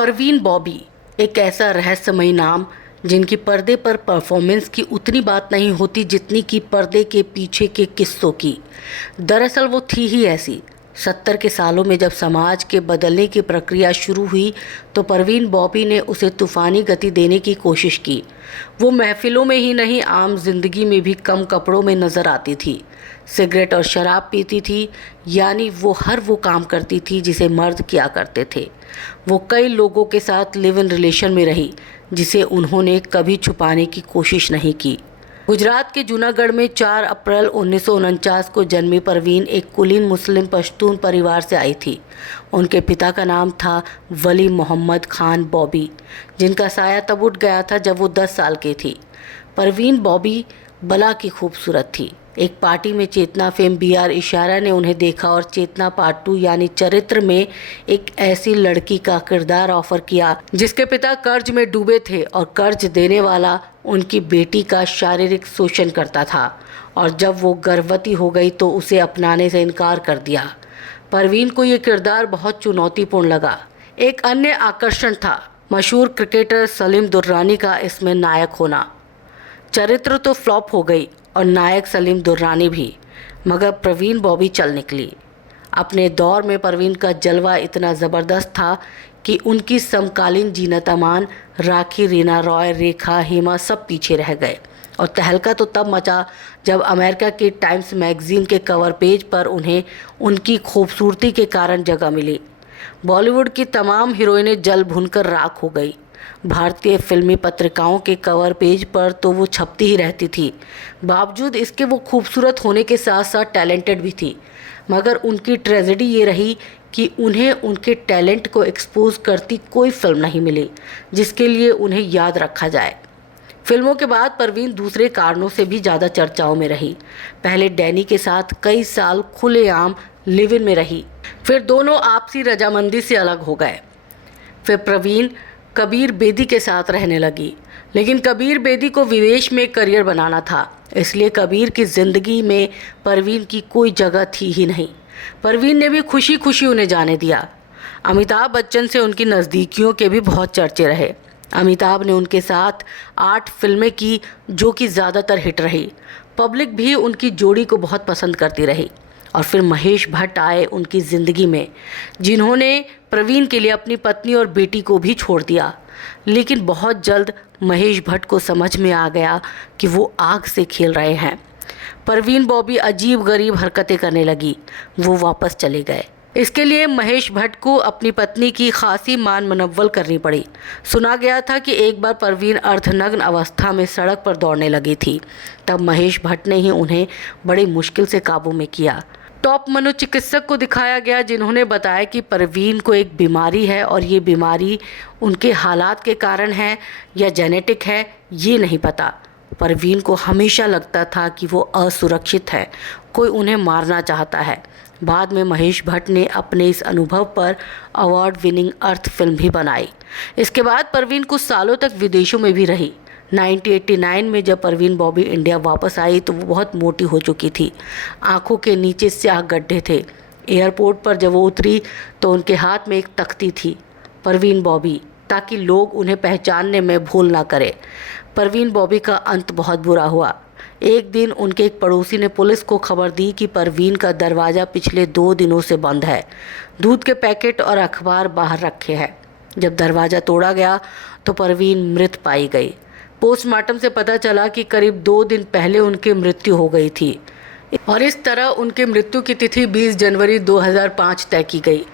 परवीन बॉबी एक ऐसा रहस्यमयी नाम जिनकी पर्दे पर परफॉर्मेंस की उतनी बात नहीं होती जितनी कि पर्दे के पीछे के किस्सों की। दरअसल वो थी ही ऐसी। 70 के सालों में जब समाज के बदलने की प्रक्रिया शुरू हुई तो परवीन बॉबी ने उसे तूफानी गति देने की कोशिश की। वो महफिलों में ही नहीं, आम जिंदगी में भी कम कपड़ों में नजर आती थी। सिगरेट और शराब पीती थी, यानी वो हर वो काम करती थी जिसे मर्द किया करते थे। वो कई लोगों के साथ लिव इन रिलेशन में रही जिसे उन्होंने कभी छुपाने की कोशिश नहीं की। गुजरात के जूनागढ़ में 4 अप्रैल 1949 को जन्मी परवीन एक कुलीन मुस्लिम पश्तून परिवार से आई थी। उनके पिता का नाम था वली मोहम्मद खान बॉबी, जिनका साया तब उठ गया था जब वो 10 साल की थी। परवीन बॉबी बला की खूबसूरत थी। एक पार्टी में चेतना फेम BR इशारा ने उन्हें देखा और चेतना पार्ट 2 यानी चरित्र में एक ऐसी लड़की का किरदार ऑफर किया जिसके पिता कर्ज में डूबे थे और कर्ज देने वाला उनकी बेटी का शारीरिक शोषण करता था, और जब वो गर्भवती हो गई तो उसे अपनाने से इनकार कर दिया। परवीन को ये किरदार बहुत चुनौतीपूर्ण लगा। एक अन्य आकर्षण था मशहूर क्रिकेटर सलीम दुर्रानी का इसमें नायक होना। चरित्र तो फ्लॉप हो गई और नायक सलीम दुर्रानी भी, मगर परवीन बॉबी चल निकली। अपने दौर में परवीन का जलवा इतना ज़बरदस्त था कि उनकी समकालीन जीनत अमान, राखी, रीना रॉय, रेखा, हेमा सब पीछे रह गए। और तहलका तो तब मचा जब अमेरिका के टाइम्स मैगजीन के कवर पेज पर उन्हें उनकी खूबसूरती के कारण जगह मिली। बॉलीवुड की तमाम हीरोइनें जल भुनकर राख हो गई। भारतीय फिल्मी पत्रिकाओं के कवर पेज पर तो वो छपती ही रहती थी। बावजूद इसके वो खूबसूरत होने के साथ साथ टैलेंटेड भी थी, मगर उनकी ट्रेजेडी ये रही कि उन्हें उनके टैलेंट को एक्सपोज करती कोई फिल्म नहीं मिली जिसके लिए उन्हें याद रखा जाए। फिल्मों के बाद परवीन दूसरे कारणों से भी ज़्यादा चर्चाओं में रही। पहले डैनी के साथ कई साल खुलेआम लिव इन में रही, फिर दोनों आपसी रजामंदी से अलग हो गए। फिर परवीन कबीर बेदी के साथ रहने लगी, लेकिन कबीर बेदी को विदेश में करियर बनाना था, इसलिए कबीर की ज़िंदगी में परवीन की कोई जगह थी ही नहीं। परवीन ने भी खुशी खुशी उन्हें जाने दिया। अमिताभ बच्चन से उनकी नज़दीकियों के भी बहुत चर्चे रहे। अमिताभ ने उनके साथ 8 फिल्में की जो कि ज़्यादातर हिट रही। पब्लिक भी उनकी जोड़ी को बहुत पसंद करती रही। और फिर महेश भट्ट आए उनकी ज़िंदगी में, जिन्होंने परवीन के लिए अपनी पत्नी और बेटी को भी छोड़ दिया। लेकिन बहुत जल्द महेश भट्ट को समझ में आ गया कि वो आग से खेल रहे हैं। परवीन बॉबी अजीब गरीब हरकतें करने लगी। वो वापस चले गए। इसके लिए महेश भट्ट को अपनी पत्नी की खासी मान मनव्वल करनी पड़ी। सुना गया था कि एक बार परवीन अर्धनग्न अवस्था में सड़क पर दौड़ने लगी थी। तब महेश भट्ट ने ही उन्हें बड़ी मुश्किल से काबू में किया। टॉप मनोचिकित्सक को दिखाया गया, जिन्होंने बताया कि परवीन को एक बीमारी है और ये बीमारी उनके हालात के कारण है या जेनेटिक है, ये नहीं पता। परवीन को हमेशा लगता था कि वो असुरक्षित है, कोई उन्हें मारना चाहता है। बाद में महेश भट्ट ने अपने इस अनुभव पर अवार्ड विनिंग अर्थ फिल्म भी बनाई। इसके बाद परवीन कुछ सालों तक विदेशों में भी रही। 1989 में जब परवीन बॉबी इंडिया वापस आई तो वो बहुत मोटी हो चुकी थी। आंखों के नीचे स्याह गड्ढे थे। एयरपोर्ट पर जब वो उतरी तो उनके हाथ में एक तख्ती थी, परवीन बॉबी, ताकि लोग उन्हें पहचानने में भूल ना करें। परवीन बॉबी का अंत बहुत बुरा हुआ। एक दिन उनके एक पड़ोसी ने पुलिस को खबर दी कि परवीन का दरवाज़ा पिछले 2 दिनों से बंद है। दूध के पैकेट और अखबार बाहर रखे हैं। जब दरवाज़ा तोड़ा गया तो परवीन मृत पाई गई। पोस्टमार्टम से पता चला कि करीब 2 दिन पहले उनकी मृत्यु हो गई थी और इस तरह उनकी मृत्यु की तिथि 20 जनवरी 2005 तय की गई।